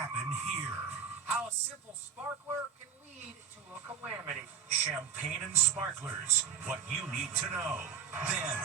happen here. How a simple sparkler can lead to a calamity. Champagne and sparklers, what you need to know. Then,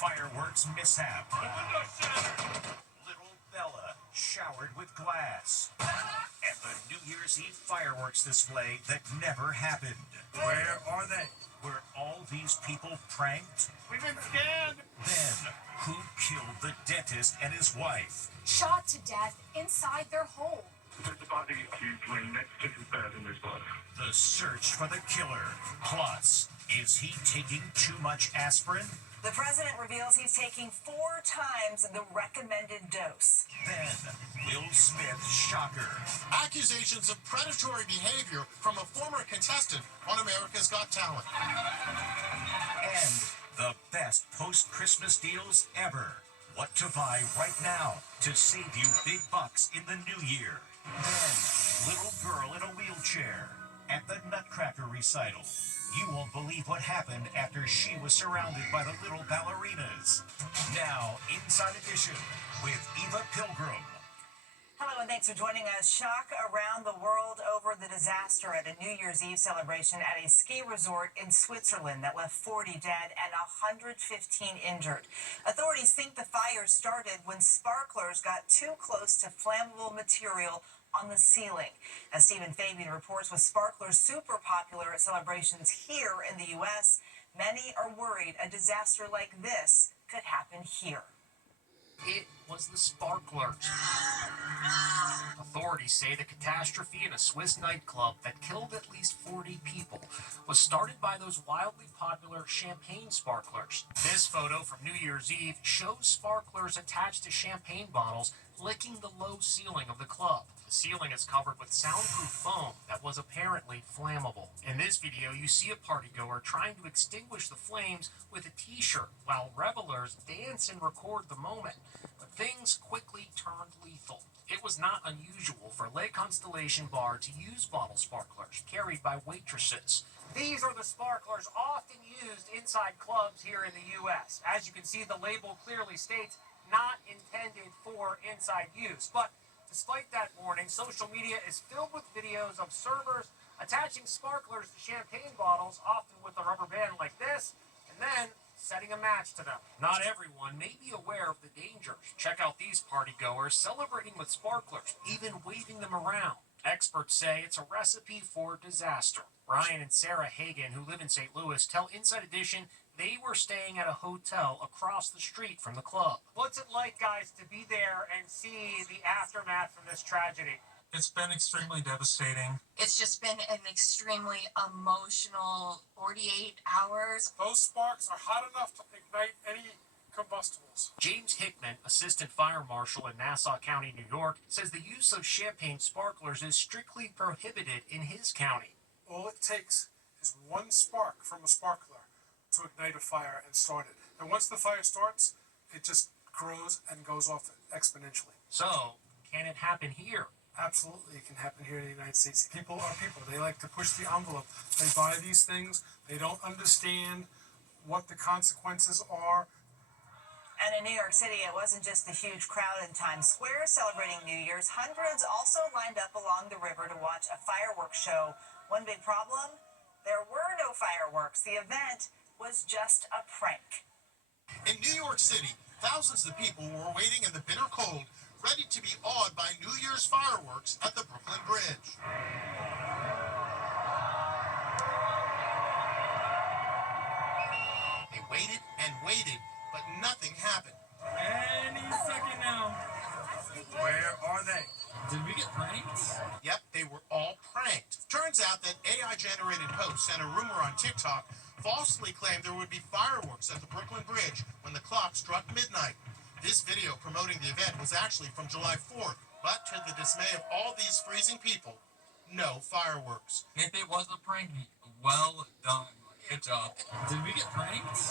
fireworks mishap. The window shattered. Little Bella showered with glass. And the New Year's Eve fireworks display that never happened. Where are they? Were all these people pranked? We've been scanned. Then, who killed the dentist and his wife? Shot to death inside their home. There's a body accused laying next to his bed in his blood. The search for the killer. Plus, is he taking too much aspirin? The president reveals he's taking 4 times the recommended dose. Then, Will Smith shocker. Accusations of predatory behavior from a former contestant on America's Got Talent. And the best post-Christmas deals ever. What to buy right now to save you big bucks in the new year. Then, little girl in a wheelchair at the Nutcracker recital. You won't believe what happened after she was surrounded by the little ballerinas. Now, Inside Edition with Eva Pilgrim. Hello and thanks for joining us. Shock around the world over the disaster at a New Year's Eve celebration at a ski resort in Switzerland that left 40 dead and 115 injured. Authorities think the fire started when sparklers got too close to flammable material on the ceiling. As Stephen Fabian reports, with sparklers super popular at celebrations here in the U.S., many are worried a disaster like this could happen here. It was the sparklers. Authorities say the catastrophe in a Swiss nightclub that killed at least 40 people was started by those wildly popular champagne sparklers. This photo from New Year's Eve shows sparklers attached to champagne bottles licking the low ceiling of the club. The ceiling is covered with soundproof foam that was apparently flammable. In this video, you see a partygoer trying to extinguish the flames with a t-shirt while revelers dance and record the moment. But things quickly turned lethal. It was not unusual for Le Constellation Bar to use bottle sparklers carried by waitresses. These are the sparklers often used inside clubs here in the U.S. As you can see, the label clearly states not intended for inside use. But despite that warning, social media is filled with videos of servers attaching sparklers to champagne bottles, often with a rubber band like this, and then setting a match to them. Not everyone may be aware of the dangers. Check out these partygoers celebrating with sparklers, even waving them around. Experts say it's a recipe for disaster. Ryan and Sarah Hagen, who live in St. Louis, tell Inside Edition they were staying at a hotel across the street from the club. What's it like, guys, to be there and see the aftermath from this tragedy? It's been extremely devastating. It's just been an extremely emotional 48 hours. Those sparks are hot enough to ignite any combustibles. James Hickman, assistant fire marshal in Nassau County, New York, says the use of champagne sparklers is strictly prohibited in his county. All it takes is one spark from a sparkler to ignite a fire and start it. And once the fire starts, it just grows and goes off exponentially. So, can it happen here? Absolutely, it can happen here in the United States. People are people. They like to push the envelope. They buy these things. They don't understand what the consequences are. And in New York City, it wasn't just the huge crowd in Times Square celebrating New Year's. Hundreds also lined up along the river to watch a fireworks show. One big problem? There were no fireworks. The event was just a prank. In New York City, thousands of people were waiting in the bitter cold, ready to be awed by New Year's fireworks at the Brooklyn Bridge. They waited and waited, but nothing happened. Any second now. Where are they? Did we get pranked? Yep, they were all pranked. Turns out that AI-generated posts and a rumor on TikTok falsely claimed there would be fireworks at the Brooklyn Bridge when the clock struck midnight. This video promoting the event was actually from July 4th, but to the dismay of all these freezing people, no fireworks. If it was a prank, well done. Good job. Did we get pranked?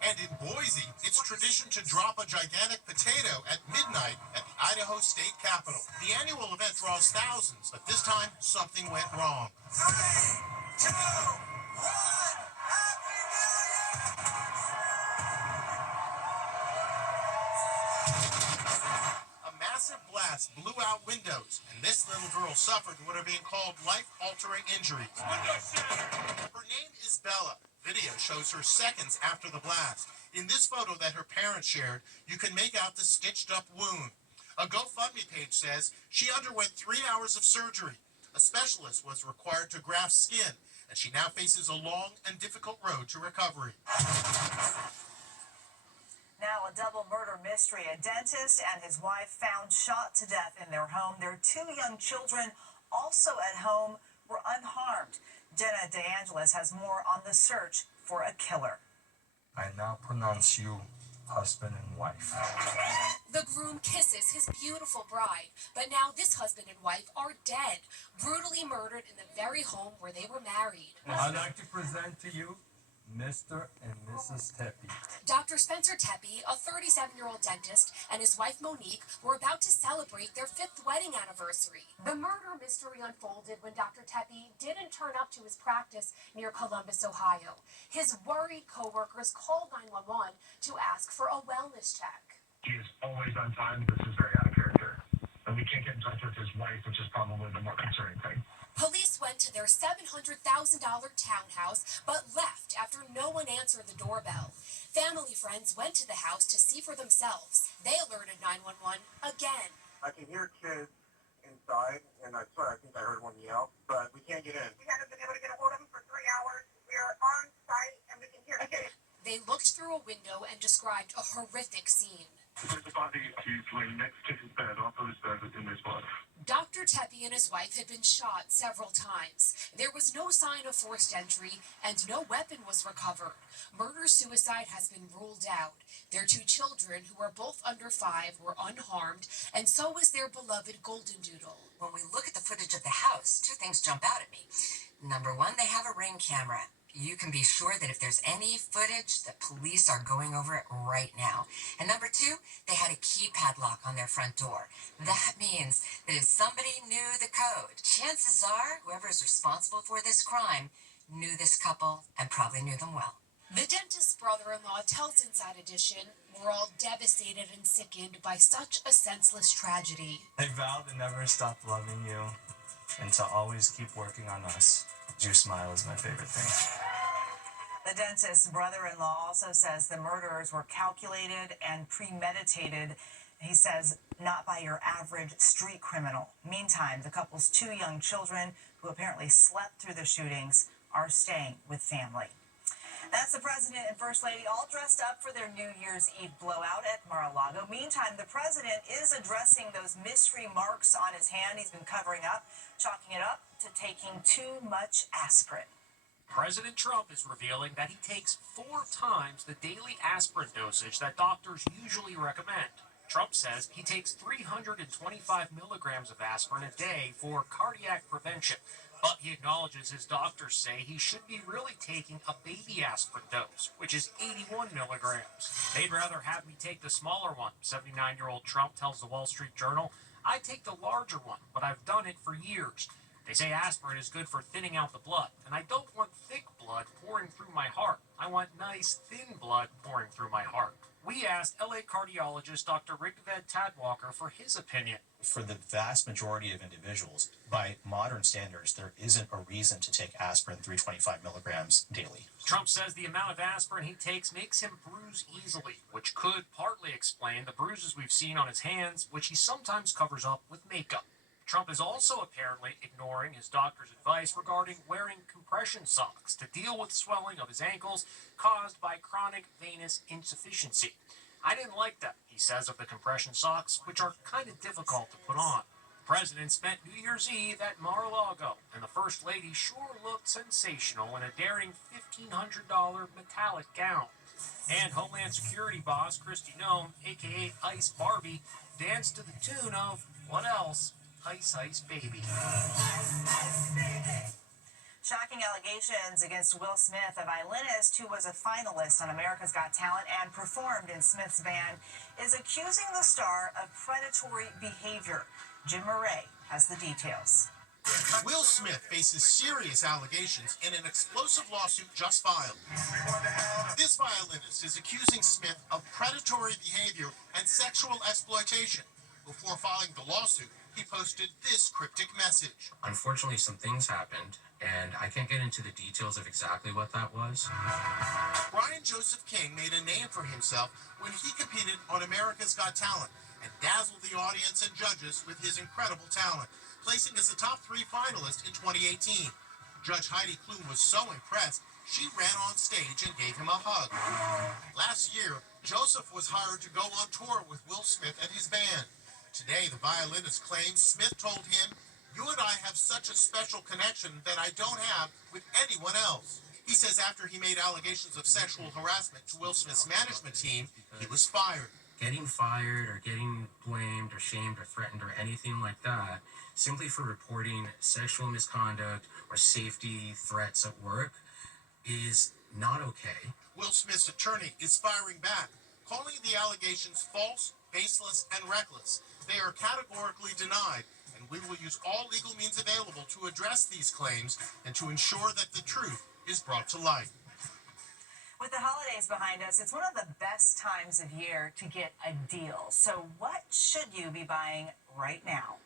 And in Boise, it's tradition to drop a gigantic potato at midnight at the Idaho State Capitol. The annual event draws thousands, but this time something went wrong. 3, 2, 1, Happy New Year! A massive blast blast blew out windows, and this little girl suffered what are being called life-altering injuries. Her name is Bella. Video shows her seconds after the blast. In this photo that her parents shared, you can make out the stitched-up wound. A GoFundMe page says she underwent 3 hours of surgery. A specialist was required to graft skin, and she now faces a long and difficult road to recovery. Now, a double murder mystery. A dentist and his wife found shot to death in their home. Their 2 young children, also at home, were unharmed. Jenna DeAngelis has more on the search for a killer. I now pronounce you husband and wife. The groom kisses his beautiful bride, but now this husband and wife are dead, brutally murdered in the very home where they were married. I'd like to present to you Mr. and Mrs. Tepe. Dr. Spencer Tepe, a 37-year-old dentist, and his wife Monique were about to celebrate their 5th wedding anniversary. The murder mystery unfolded when Dr. Tepe didn't turn up to his practice near Columbus, Ohio. His worried co-workers called 911 to ask for a wellness check. He is always on time. This is very out of character. And we can't get in touch with his wife, which is probably the more concerning thing. Police went to their $700,000 townhouse, but left after no one answered the doorbell. Family friends went to the house to see for themselves. They alerted 911 again. I can hear kids inside, and I swear I think I heard one yell, but we can't get in. We haven't been able to get a hold of him for 3 hours. We are on site, and we can hear the kids. They looked through a window and described a horrific scene. There's a body he's laying next to his bed, off of his bed in his blood. Dr. Tepe and his wife had been shot several times. There was no sign of forced entry, and no weapon was recovered. Murder-suicide has been ruled out. Their 2 children, who are both under 5, were unharmed, and so was their beloved golden doodle. When we look at the footage of the house, 2 things jump out at me. Number 1, they have a Ring camera. You can be sure that if there's any footage, the police are going over it right now. And number 2, they had a keypad lock on their front door. That means that if somebody knew the code, chances are whoever is responsible for this crime knew this couple and probably knew them well. The dentist's brother-in-law tells Inside Edition, "We're all devastated and sickened by such a senseless tragedy." I vow to never stop loving you and to always keep working on us. Your smile is my favorite thing. The dentist's brother-in-law also says the murders were calculated and premeditated. He says, not by your average street criminal. Meantime, the couple's 2 young children, who apparently slept through the shootings, are staying with family. That's the president and first lady all dressed up for their New Year's Eve blowout at Mar-a-Lago. Meantime, the president is addressing those mystery marks on his hand he's been covering up, chalking it up to taking too much aspirin. President Trump is revealing that he takes 4 times the daily aspirin dosage that doctors usually recommend. Trump says he takes 325 milligrams of aspirin a day for cardiac prevention, but he acknowledges his doctors say he should be really taking a baby aspirin dose, which is 81 milligrams. They'd rather have me take the smaller one, 79-year-old Trump tells the Wall Street Journal. I take the larger one, but I've done it for years. They say aspirin is good for thinning out the blood, and I don't want thick blood pouring through my heart. I want nice, thin blood pouring through my heart. We asked LA cardiologist Dr. Rigved Tadwalker for his opinion. For the vast majority of individuals, by modern standards, there isn't a reason to take aspirin 325 milligrams daily. Trump says the amount of aspirin he takes makes him bruise easily, which could partly explain the bruises we've seen on his hands, which he sometimes covers up with makeup. Trump is also apparently ignoring his doctor's advice regarding wearing compression socks to deal with swelling of his ankles caused by chronic venous insufficiency. I didn't like that, he says of the compression socks, which are kind of difficult to put on. The president spent New Year's Eve at Mar-a-Lago, and the First Lady sure looked sensational in a daring $1,500 metallic gown. And Homeland Security boss Kristi Noem, a.k.a. Ice Barbie, danced to the tune of, what else? Ice Ice Baby. Shocking allegations against Will Smith, a violinist who was a finalist on America's Got Talent and performed in Smith's band, is accusing the star of predatory behavior. Jim Murray has the details. Will Smith faces serious allegations in an explosive lawsuit just filed. This violinist is accusing Smith of predatory behavior and sexual exploitation. Before filing the lawsuit, he posted this cryptic message. Unfortunately, some things happened, and I can't get into the details of exactly what that was. Brian Joseph King made a name for himself when he competed on America's Got Talent and dazzled the audience and judges with his incredible talent, placing as a top 3 finalist in 2018. Judge Heidi Klum was so impressed, she ran on stage and gave him a hug. Last year, Joseph was hired to go on tour with Will Smith and his band. Today, the violinist claims Smith told him, "You and I have such a special connection that I don't have with anyone else." He says after he made allegations of sexual harassment to Will Smith's management team, he was fired. Getting fired or getting blamed or shamed or threatened or anything like that, simply for reporting sexual misconduct or safety threats at work, is not okay. Will Smith's attorney is firing back, calling the allegations false, baseless, and reckless. They are categorically denied, and we will use all legal means available to address these claims and to ensure that the truth is brought to light. With the holidays behind us, it's one of the best times of year to get a deal. So what should you be buying right now?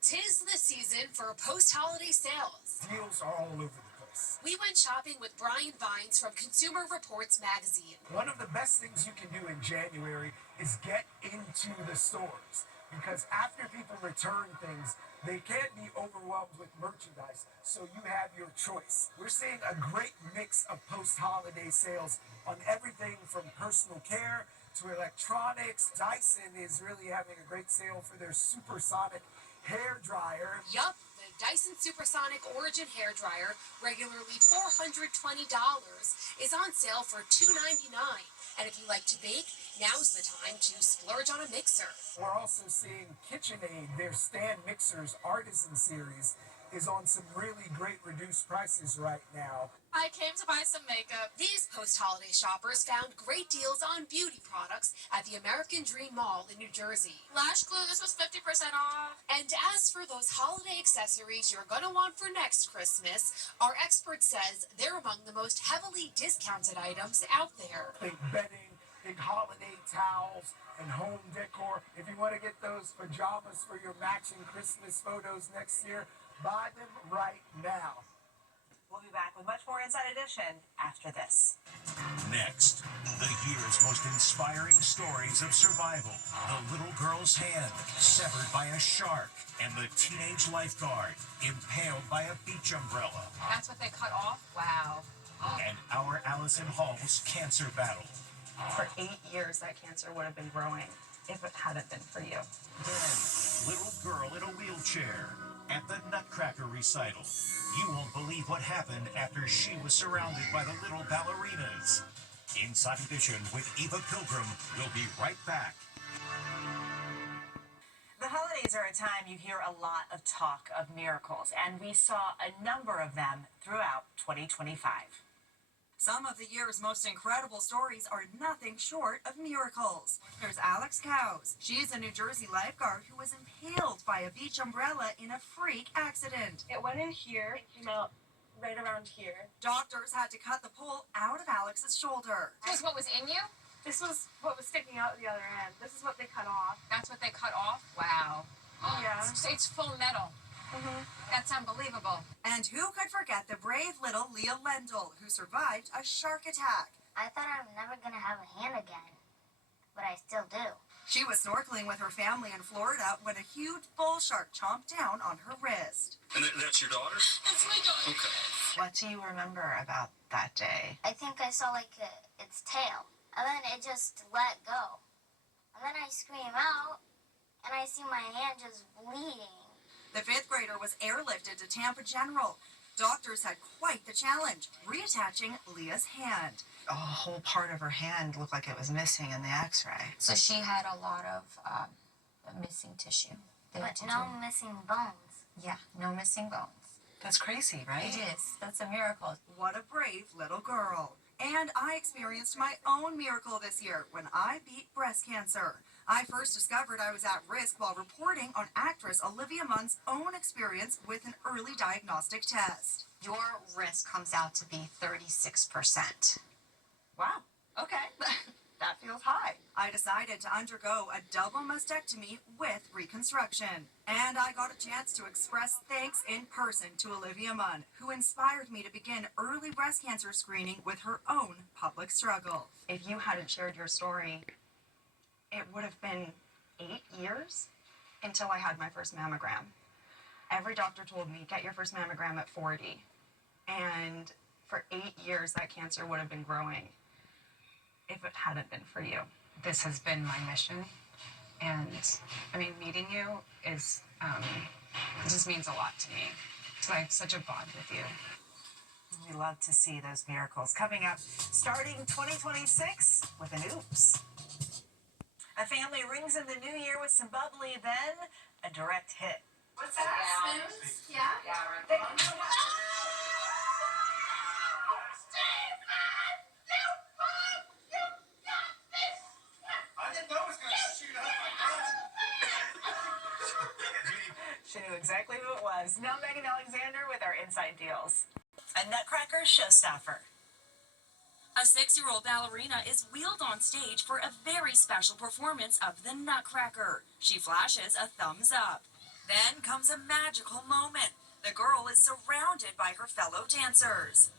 'Tis the season for post-holiday sales. Deals are all over the place. We went shopping with Brian Vines from Consumer Reports magazine. One of the best things you can do in January is get into the stores, because after people return things, they can't be overwhelmed with merchandise, so you have your choice. We're seeing a great mix of post-holiday sales on everything from personal care to electronics. Dyson is really having a great sale for their supersonic hair dryer. Yup, the Dyson Supersonic Origin hair dryer, regularly $420, is on sale for $299. And if you like to bake, now's the time to splurge on a mixer. We're also seeing KitchenAid, their stand mixers artisan series, is on some really great reduced prices right now. I came to buy some makeup. These post-holiday shoppers found great deals on beauty products at the American Dream Mall in New Jersey. Lash glue, this was 50% off. And as for those holiday accessories you're gonna want for next Christmas, our expert says they're among the most heavily discounted items out there. Big bedding, big holiday towels, and home decor. If you want to get those pajamas for your matching Christmas photos next year, buy them right now. We'll be back with much more Inside Edition after this. Next, the year's most inspiring stories of survival. The little girl's hand severed by a shark, and the teenage lifeguard impaled by a beach umbrella. That's what they cut off? Wow. And our Allison Hall's cancer battle. For 8 years, that cancer would have been growing if it hadn't been for you. Then, little girl in a wheelchair at the Nutcracker recital. You won't believe what happened after she was surrounded by the little ballerinas. Inside Edition with Eva Pilgrim will be right back. The holidays are a time you hear a lot of talk of miracles, and we saw a number of them throughout 2025. Some of the year's most incredible stories are nothing short of miracles. There's Alex Cowes. She's a New Jersey lifeguard who was impaled by a beach umbrella in a freak accident. It went in here, it came out right around here. Doctors had to cut the pole out of Alex's shoulder. This is what was in you? This was what was sticking out the other end. This is what they cut off. That's what they cut off? Wow. Yeah. It's full metal. That's unbelievable. And who could forget the brave little Leah Lendl, who survived a shark attack? I thought I was never going to have a hand again, but I still do. She was snorkeling with her family in Florida when a huge bull shark chomped down on her wrist. And that's your daughter? That's my daughter. Okay. What do you remember about that day? I think I saw its tail, and then it just let go. And then I scream out, and I see my hand just bleeding. The 5th grader was airlifted to Tampa General. Doctors had quite the challenge, reattaching Leah's hand. A whole part of her hand looked like it was missing in the x-ray. So she had a lot of missing tissue. But no missing bones. Yeah, no missing bones. That's crazy, right? It is. That's a miracle. What a brave little girl. And I experienced my own miracle this year when I beat breast cancer. I first discovered I was at risk while reporting on actress Olivia Munn's own experience with an early diagnostic test. Your risk comes out to be 36%. Wow. Okay. That feels high. I decided to undergo a double mastectomy with reconstruction. And I got a chance to express thanks in person to Olivia Munn, who inspired me to begin early breast cancer screening with her own public struggle. If you hadn't shared your story, it would have been 8 years until I had my first mammogram. Every doctor told me, get your first mammogram at 40. And for 8 years, that cancer would have been growing if it hadn't been for you. This has been my mission. And I mean, meeting you is, it just means a lot to me. So I have such a bond with you. We love to see those miracles. Coming up, starting 2026 with an oops. A family rings in the new year with some bubbly, then a direct hit. What's that? Spoons? Yeah? I didn't know it was going to shoot up like that. She knew exactly who it was. Now Megan Alexander with our Inside Deals. A Nutcracker showstopper. A 6-year-old ballerina is wheeled on stage for a very special performance of the Nutcracker. She flashes a thumbs up. Then comes a magical moment. The girl is surrounded by her fellow dancers.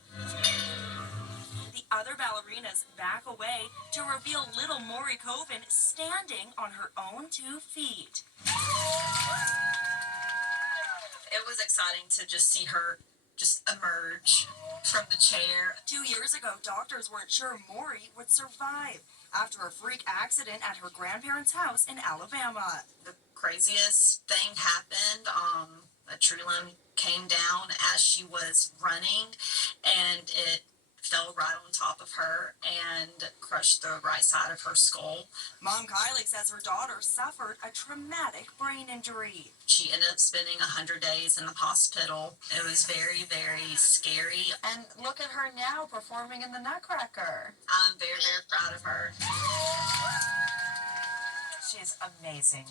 The other ballerinas back away to reveal little Maury Coven standing on her own 2 feet. It was exciting to just see her just emerge from the chair. 2 years ago, doctors weren't sure Maury would survive after a freak accident at her grandparents' house in Alabama. The craziest thing happened. A tree limb came down as she was running, and it fell right on top of her and crushed the right side of her skull. Mom Kylie says her daughter suffered a traumatic brain injury. She ended up spending 100 days in the hospital. It was very, very scary. And look at her now performing in the Nutcracker. I'm very, very proud of her. She's amazing.